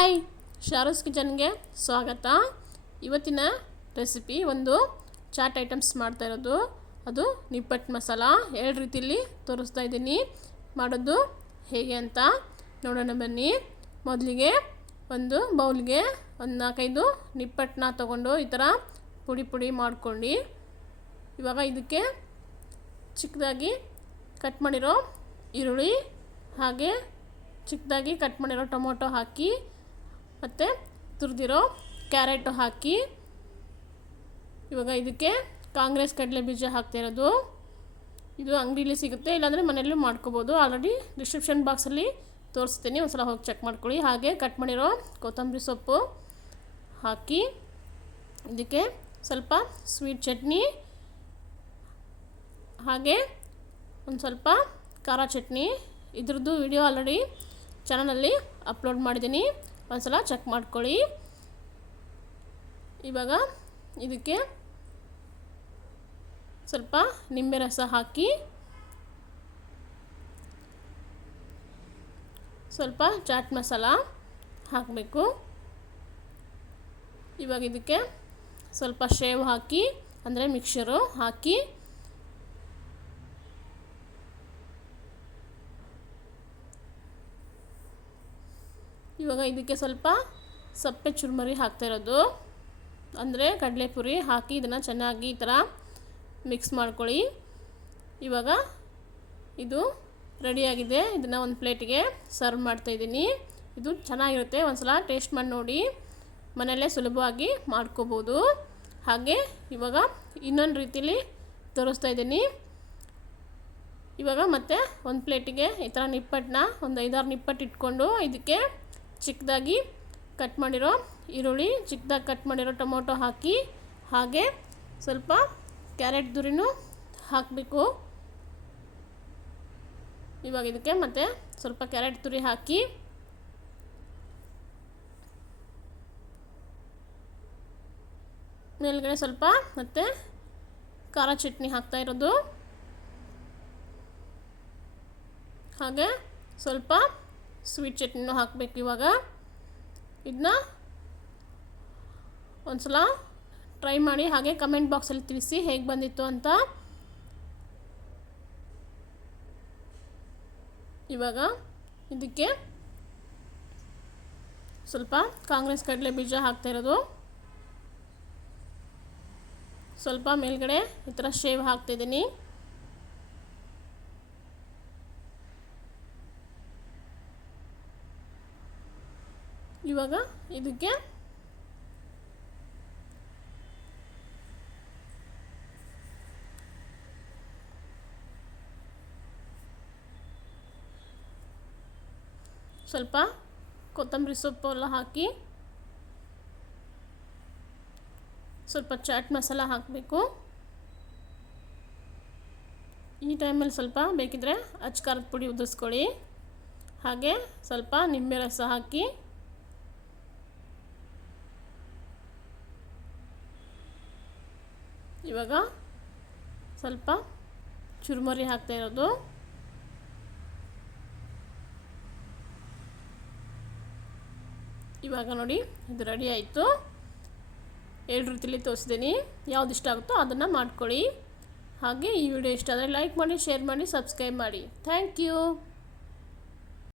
Hi ಶಾರೂಸ್ ಕಿಚನ್ಗೆ ಸ್ವಾಗತ. ಇವತ್ತಿನ recipe ಒಂದು ಚಾಟ್ ಐಟಮ್ಸ್ ಮಾಡ್ತಾ ಇರೋದು. ಅದು ನಿಪ್ಪಟ್ಟು ಮಸಾಲ. ಎರಡು ರೀತಿಯಲ್ಲಿ ತೋರಿಸ್ತಾ ಇದ್ದೀನಿ. ಮಾಡೋದು ಹೇಗೆ ಅಂತ ನೋಡೋಣ ಬನ್ನಿ. ಮೊದಲಿಗೆ ಒಂದು ಬೌಲ್ಗೆ ಒಂದು ನಾಲ್ಕೈದು ನಿಪ್ಪಟ್ಟನ್ನ ತೊಗೊಂಡು ಈ ಥರ ಪುಡಿ ಪುಡಿ ಮಾಡ್ಕೊಂಡು ಇವಾಗ ಇದಕ್ಕೆ ಚಿಕ್ಕದಾಗಿ ಕಟ್ ಮಾಡಿರೋ ಈರುಳ್ಳಿ ಹಾಗೆ ಚಿಕ್ಕದಾಗಿ ಕಟ್ ಮಾಡಿರೋ ಟೊಮೊಟೊ ಹಾಕಿ ಮತ್ತು ತುರಿದಿರೋ ಕ್ಯಾರೆಟು ಹಾಕಿ, ಇವಾಗ ಇದಕ್ಕೆ ಕಾಂಗ್ರೆಸ್ ಕಡಲೆ ಬೀಜ ಹಾಕ್ತಾ ಇರೋದು. ಇದು ಅಂಗಡೀಲಿ ಸಿಗುತ್ತೆ, ಇಲ್ಲಾಂದರೆ ಮನೆಯಲ್ಲೂ ಮಾಡ್ಕೋಬೋದು. ಆಲ್ರೆಡಿ ಡಿಸ್ಕ್ರಿಪ್ಷನ್ ಬಾಕ್ಸಲ್ಲಿ ತೋರಿಸ್ತೀನಿ ಒಂದು ಸಲ ಹೋಗಿ ಚೆಕ್ ಮಾಡ್ಕೊಳ್ಳಿ. ಹಾಗೆ ಕಟ್ ಮಾಡಿರೋ ಕೊತ್ತಂಬರಿ ಸೊಪ್ಪು ಹಾಕಿ, ಇದಕ್ಕೆ ಸ್ವಲ್ಪ ಸ್ವೀಟ್ ಚಟ್ನಿ, ಹಾಗೆ ಒಂದು ಸ್ವಲ್ಪ ಖಾರ ಚಟ್ನಿ. ಇದ್ರದ್ದು ವಿಡಿಯೋ ಆಲ್ರೆಡಿ ಚಾನಲಲ್ಲಿ ಅಪ್ಲೋಡ್ ಮಾಡಿದ್ದೀನಿ. ಒಂದು ಸಲ ಚೆಕ್ ಮಾಡ್ಕೊಳ್ಳಿ. ಇವಾಗ ಇದಕ್ಕೆ ಸ್ವಲ್ಪ ನಿಂಬೆ ರಸ ಹಾಕಿ, ಸ್ವಲ್ಪ ಚಾಟ್ ಮಸಾಲ ಹಾಕಬೇಕು. ಇವಾಗ ಇದಕ್ಕೆ ಸ್ವಲ್ಪ ಶೇವ್ ಹಾಕಿ, ಅಂದರೆ ಮಿಕ್ಸರು ಹಾಕಿ ಇವಾಗ ಇದಕ್ಕೆ ಸ್ವಲ್ಪ ಸಪ್ಪೆ ಚುರುಮರಿ ಹಾಕ್ತಾ ಇರೋದು. ಅಂದರೆ ಕಡಲೆಪುರಿ ಹಾಕಿ ಇದನ್ನು ಚೆನ್ನಾಗಿ ಈ ಥರ ಮಿಕ್ಸ್ ಮಾಡ್ಕೊಳ್ಳಿ. ಇವಾಗ ಇದು ರೆಡಿಯಾಗಿದೆ ಇದನ್ನು ಒಂದು ಪ್ಲೇಟಿಗೆ ಸರ್ವ್ ಮಾಡ್ತಾಯಿದ್ದೀನಿ ಇದು ಚೆನ್ನಾಗಿರುತ್ತೆ. ಒಂದು ಸಲ ಟೇಸ್ಟ್ ಮಾಡಿ ನೋಡಿ. ಮನೆಯಲ್ಲೇ ಸುಲಭವಾಗಿ ಮಾಡ್ಕೋಬೋದು. ಹಾಗೆ ಇವಾಗ ಇನ್ನೊಂದು ರೀತಿಯಲ್ಲಿ ತೋರಿಸ್ತಾ ಇದ್ದೀನಿ. ಇವಾಗ ಮತ್ತೆ ಒಂದು ಪ್ಲೇಟಿಗೆ ಈ ಥರ ನಿಪ್ಪಟ್ಟನ್ನ ಒಂದು ಐದಾರು ನಿಪ್ಪಟ್ಟು ಇಟ್ಕೊಂಡು ಇದಕ್ಕೆ ಚಿಕ್ಕದಾಗಿ ಕಟ್ ಮಾಡಿರೋ ಈರುಳ್ಳಿ, ಚಿಕ್ಕದಾಗಿ ಕಟ್ ಮಾಡಿರೋ ಟೊಮೊಟೊ ಹಾಕಿ, ಹಾಗೆ ಸ್ವಲ್ಪ ಕ್ಯಾರೆಟ್ ದುರಿನೂ ಹಾಕಬೇಕು. ಇವಾಗ ಇದಕ್ಕೆ ಮತ್ತೆ ಸ್ವಲ್ಪ ಕ್ಯಾರೆಟ್ ತುರಿ ಹಾಕಿ, ಮೇಲ್ಗಡೆ ಸ್ವಲ್ಪ ಮತ್ತೆ ಖಾರ ಚಟ್ನಿ ಹಾಕ್ತಾ ಇರೋದು. ಹಾಗೆ ಸ್ವಲ್ಪ ಸ್ವೀಟ್ ಚಟ್ನಿನೂ ಹಾಕಬೇಕು ಇವಾಗ. ಇದನ್ನ ಒಂದು ಸಲ ಟ್ರೈ ಮಾಡಿ ಹಾಗೆ ಕಮೆಂಟ್ ಬಾಕ್ಸಲ್ಲಿ ತಿಳಿಸಿ ಹೇಗೆ ಬಂದಿತ್ತು ಅಂತ. ಇವಾಗ ಇದಕ್ಕೆ ಸ್ವಲ್ಪ ಕಾಂಗ್ರೆಸ್ ಕಡಲೆ ಬೀಜ ಹಾಕ್ತಾ ಇರೋದು. ಸ್ವಲ್ಪ ಮೇಲ್ಗಡೆ ಈ ಥರ ಶೇವ್ ಹಾಕ್ತಿದ್ದೀನಿ ಇವಾಗ ಇದಕ್ಕೆ ಸ್ವಲ್ಪ ಕೊತ್ತಂಬರಿ ಸೊಪ್ಪು ಎಲ್ಲ ಹಾಕಿ ಸ್ವಲ್ಪ ಚಾಟ್ ಮಸಾಲ ಹಾಕಬೇಕು. ಈ ಟೈಮಲ್ಲಿ ಸ್ವಲ್ಪ ಬೇಕಿದ್ರೆ ಅಚ್ಕಾರದ ಪುಡಿ ಉದಿಸ್ಕೊಳ್ಳಿ ಹಾಗೆ ಸ್ವಲ್ಪ ನಿಂಬೆ ರಸ ಹಾಕಿ ಇವಾಗ ಸ್ವಲ್ಪ ಚುರುಮುರಿ ಹಾಕ್ತಾ ಇರೋದು. ಇವಾಗ ನೋಡಿ, ಇದು ರೆಡಿ ಆಯಿತು. ಎರಡು ರೀತಿಯಲ್ಲಿ ತೋರಿಸಿದ್ದೀನಿ. ಯಾವ್ದು ಇಷ್ಟ ಆಗುತ್ತೋ ಅದನ್ನು ಮಾಡ್ಕೊಳ್ಳಿ. ಹಾಗೆ ಈ ವಿಡಿಯೋ ಇಷ್ಟ ಆದರೆ ಲೈಕ್ ಮಾಡಿ ಶೇರ್ ಮಾಡಿ ಸಬ್ಸ್ಕ್ರೈಬ್ ಮಾಡಿ. Thank you